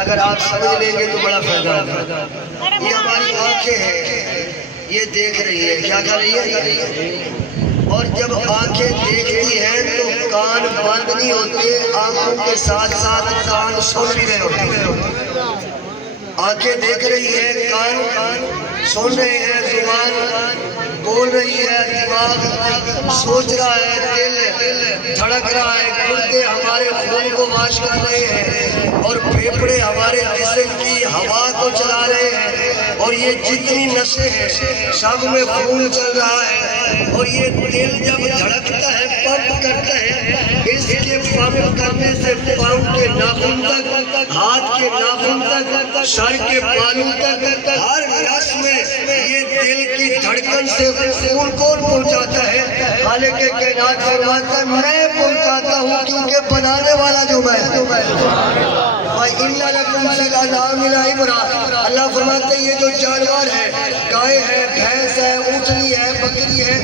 اگر آپ سمجھ لیں گے تو بڑا فائدہ ہوگا۔ یہ ہماری آنکھیں ہیں، یہ دیکھ رہی ہے، کیا کر رہی ہے؟ اور جب آنکھیں دیکھتی ہیں تو کان بند نہیں ہوتے، آنکھوں کے ساتھ ساتھ کان سن بھی رہے ہوتے۔ آنکھیں دیکھ رہی ہے، کان سن رہے ہیں، زبان بول رہی ہے، دماغ سوچ رہا ہے، دل دھڑک رہا ہے، گردے ہمارے خون کو واش کر رہے ہیں اور پھیپھڑے ہمارے جسم کی ہوا کو چلا رہے ہیں، اور یہ جتنی نسیں ہیں سب میں خون چل رہا ہے، اور یہ دل جب دھڑکتا ہے، پمپ کرتا ہے، اس کے پمپ کرنے سے پاؤں کے ناخن تک، ہاتھ کے ناخن تک، سر کے بالوں تک، ہر نس میں یہ دل کی دھڑکن سے خون کون پہنچاتا ہے؟ خالق کائنات فرماتا ہے میں پہنچاتا ہوں، کیونکہ بنانے والا جو میں وَإِنَّ لَكُمْ فِي الْأَنْعَامِ لَعِبْرَةً۔ اللہ فرماتے ہیں یہ جو جانور ہے، گائے ہے، بھینس ہے، اونٹنی ہے، بکری ہے،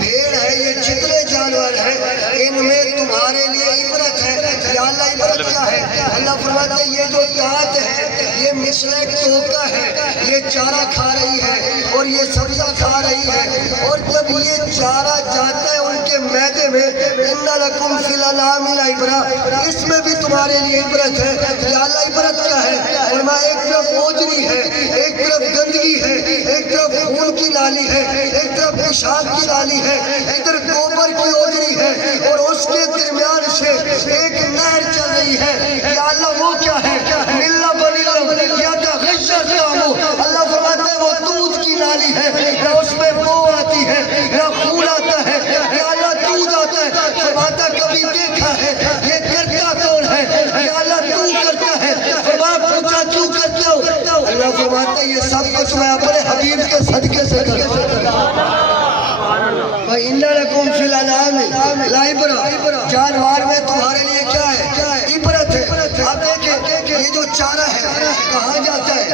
بھیڑ ہے، یہ جتنے جانور ہیں ان میں تمہارے لیے عبرت ہے۔ یا اللہ عبرت کیا ہے؟ اللہ فرماتے ہیں یہ جو دانت ہے یہ مثل ٹوکا ہے، یہ چارہ کھا رہی ہے اور یہ سبزہ کھا رہی ہے، اور جب یہ چارہ جاتا ہے ان کے معدے میں، إِنَّ لَكُمْ فِي الْأَنْعَامِ لَعِبْرَةً، اس میں بھی تمہارے لیے عبرت ہے۔ یا اللہ عبرت کیا ہے؟ فرمایا ایک طرف اوجری ہے، ایک طرف گندگی ہے، ایک طرف خون کی نالی ہے، ایک طرف پیشاب کی نالی ہے، ادھر گوبر کی اوجری ہے، اور اس کے درمیان سے ایک نہر چل رہی ہے۔ یا اللہ وہ کیا ہے؟ ملہ بلیلم یا تغشر کامو، اللہ فرماتا ہے وہ دودھ کی نالی ہے، نہ اس میں بو آتی ہے نہ خون آتا ہے، یا اللہ دودھ آتا ہے۔ فرماتا کبھی دیکھا ہے یہ کرتا کون ہے؟ یا اللہ تو کرتا ہے۔ فرمایا پوچھا کیوں کرتے ہو؟ اللہ فرماتا ہے یہ سب کچھ میں اپنے حبیب کے صدقے سے کرتا ہوں۔ وَإِنَّ لَكُمْ فِي الْأَنْعَامِ لَعِبْرَةً، جانور میں تمہارے لیے کیا ہے؟ عبرت ہے۔ اب دیکھیں یہ جو چارہ ہے کہاں جاتا ہے؟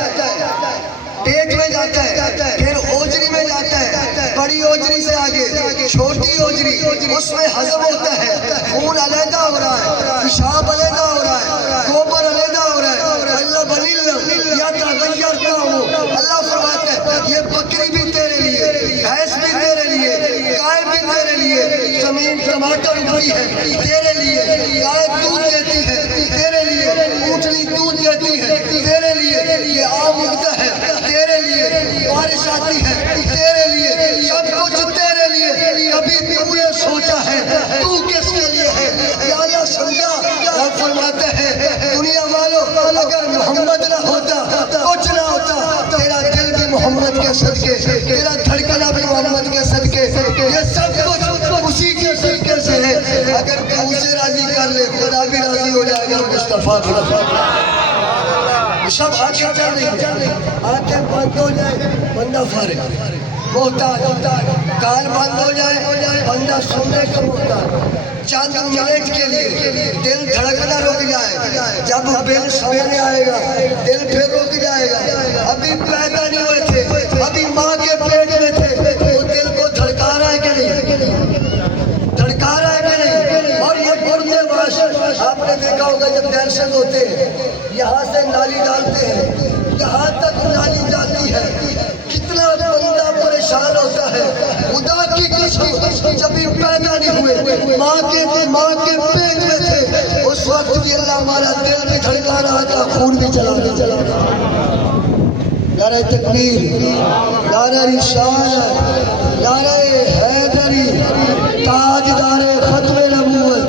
پیٹ میں جاتا ہے، پھر اوجری میں جاتا ہے، بڑی اوجری سے آگے چھوٹی اوجری، اس میں ہضم ہوتا ہے، خون علیحدہ ہو رہا ہے، پیشاب علیحدہ ہو رہا ہے، گوبر علیحدہ ہو رہا ہے۔ اللہ بلیلم یا تغیرتا ہو، اللہ فرماتا ہے یہ بکری بھی تیرے لیے، بھینس بھی تیرے لیے، گائے بھی تیرے لیے، زمین ٹماٹر اگتی ہے تیرے لیے، گائے دودھ دیتی ہے تیرے لیے، اونٹنی دودھ دیتی ہے تیرے لیے، یہ آم اگتا ہے تیرے لیے، بارش آتی ہے تیرے لیے، سب کچھ تیرے لیے۔ کبھی تو نے سوچا ہے تو کس کے لیے ہے؟ یا اللہ سمجھا؟ آپ فرماتا ہے دنیا والوں اگر محمد نہ ہوتا کچھ نہ ہوتا، تیرا دل بھی محمد کے صدقے، تیرا دھڑکنا بھی محمد کے صدقے، یہ سب کچھ اسی کے صدقے سے ہے۔ اگر تو اسے راضی کر لے خدا بھی راضی ہو جائے گا مصطفیٰ بھی راضی۔ سب آنکھیں چل رہی ہیں، آنکھیں بند ہو جائے بندہ فارغ، محتاج، کان بند ہو جائے بندہ سننے کا محتاج، چند منٹ کے لیے دل دھڑکنا رک جائے، جب بل سامنے آئے گا دل پھر رک جائے گا۔ ابھی پیدا نہیں ہوئے تھے، ابھی ماں کے پیٹ میں تھے، وہ دل کو دھڑکا رہا ہے کہ نہیں؟ دھڑکا رہا ہے کہ نہیں؟ اور یہ مردے باش آپ نے دیکھا ہوگا جب دہشت ہوتے ہیں یہاں سے نالی ڈالتے ہیں، یہاں تک نالی جاتی ہے، کتنا بندہ پریشان ہوتا ہے۔ خدا کی قسم جب یہ پیدا نہیں ہوئے ماں کے پیٹ میں تھے، اس وقت بھی اللہ ہمارا دل بھی دھڑکا رہا تھا، خون بھی چلا رہا تھا۔ نعرہ تکبیر، نعرہ رسالت، نعرہ حیدری، تاجدار ختم نبوت،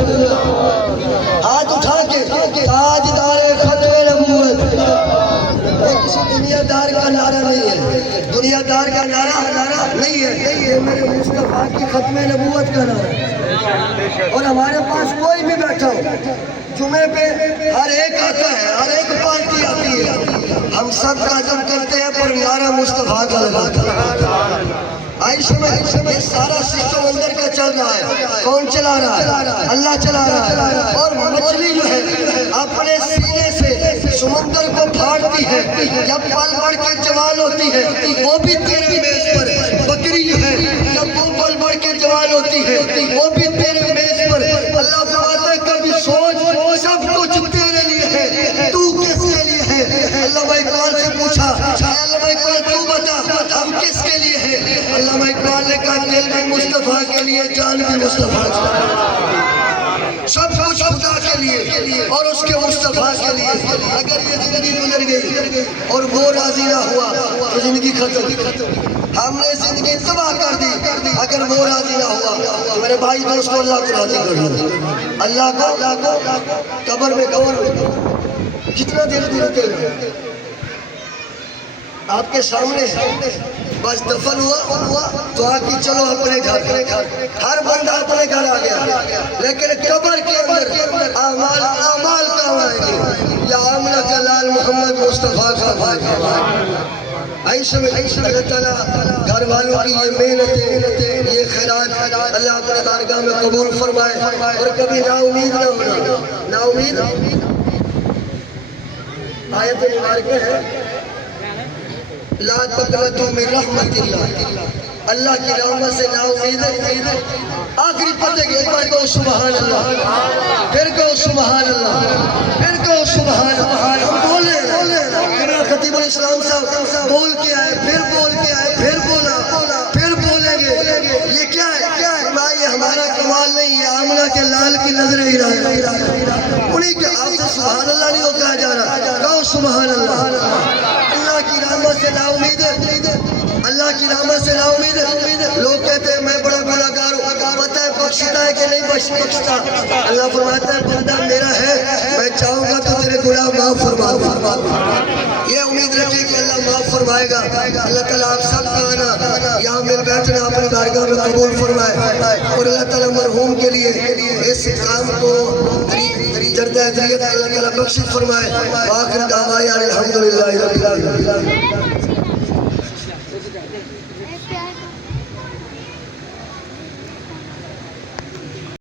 ہاتھ اٹھا کے تاجدار ختم نبوت۔ یہ کسی دنیا دار کا نعرہ نہیں ہے، دنیا دار کا نعرہ نہیں ہے، یہ میرے مصطفیٰ کی ختم نبوت کا نعرہ ہے۔ اور ہمارے پاس کوئی بھی بیٹھا ہو، جمعے پہ ہر ایک آتا ہے، ہر ایک پارٹی آتی ہے، ہم سب تعظیم کرتے ہیں پر نعرہ مصطفیٰ کا لگاتا ہے۔ عائشہ میں یہ سارا سسٹم اندر کا چل رہا ہے، کون چلا رہا ہے؟ اللہ چلا رہا ہے۔ اور مچھلی جو ہے اپنے سینے سے سمندر کو پھاڑتی ہے، جب پل بڑھ کے جوان ہوتی ہے وہ بھی تیرے میز پر، بکری جو ہے جب وہ پل بڑھ کے جوان ہوتی ہے وہ بھی تیرے میز پر۔ اللہ فرماتا ہے کبھی سوچ سب کچھ تیرے لیے ہے، تو کس ہے؟ علامہ اقبال سے پوچھا علامہ اقبال تو بتا ہم کس کے لیے ہیں؟ علامہ اقبال نے کہا دل بھی مصطفیٰ کے لیے، جان بھی مصطفیٰ کے لیے، سب کچھ خدا کے لیے اور اس کے مصطفیٰ کے لیے۔ اگر یہ زندگی گزر گئی اور وہ راضی نہ ہوا تو زندگی ختم۔ ہم نے زندگی تباہ کر دی اگر وہ راضی نہ ہوا تو میرے بھائی دوستوں اللہ کو راضی کر لو۔ اللہ کو قبر میں کتنا دیر رکے گا؟ آپ کے سامنے بس دفن ہوا تو آگے چلو اپنے گھر، ہر بندہ اپنے گھر آ گیا، لیکن قبر کے اندر اعمال کہاں آئیں گے؟ یا آمنہ کا لال محمد مصطفیٰ کا بھائی۔ ایسے میں اللہ تعالیٰ گھر والوں کی یہ محنتیں، یہ خیرات اللہ اپنے بارگاہ میں قبول فرمائے، اور کبھی نا امید نہ ہونا۔ نا امید آیت مبارکہ ہے لا تقنطوا من رحمت اللہ، اللہ کی رحمت سے نا امید ہے۔ آخری پتے کے ایک بار کہو سبحان اللہ، پھر کہو سبحان اللہ، پھر کہو سبحان اللہ۔ ہم بولے خطیب الاسلام صاحب بول کے آئے، پھر بول کے آئے، پھر بولا، پھر بولیں گے۔ یہ کیا ہے؟ یہ ہمارا کمال نہیں، یہ آمنہ کے لال کی نظر ہی رہا ہے۔ انہیں کے آپ سے سبحان اللہ نہیں ہوتا جا رہا، کہو سبحان اللہ۔ اللہ کی رحمت سے نا امید ہے، اللہ کی رحمت سے نا امید ہے۔ لوگ کہتے ہیں میں بڑا گناہگار ہوں، پتہ ہے بخشتا ہے کہ نہیں بخشتا؟ اللہ فرماتا ہے بندہ میرا ہے، میں چاہوں گا تو تیرے گناہ معاف فرما دوں۔ یہ امید رکھیں کہ اللہ معاف فرمائے گا۔ اللہ تعالیٰ آپ سب کا آنا، یہاں مل بیٹھنا اپنے بارگاہ میں قبول فرمائے، اور اللہ تعالیٰ مرحوم کے لیے اس کام کو جردہ ذریعت اللہ تعالیٰ بخشش فرمائے۔ وآخر دعوانا الحمدللہ رب العالمین۔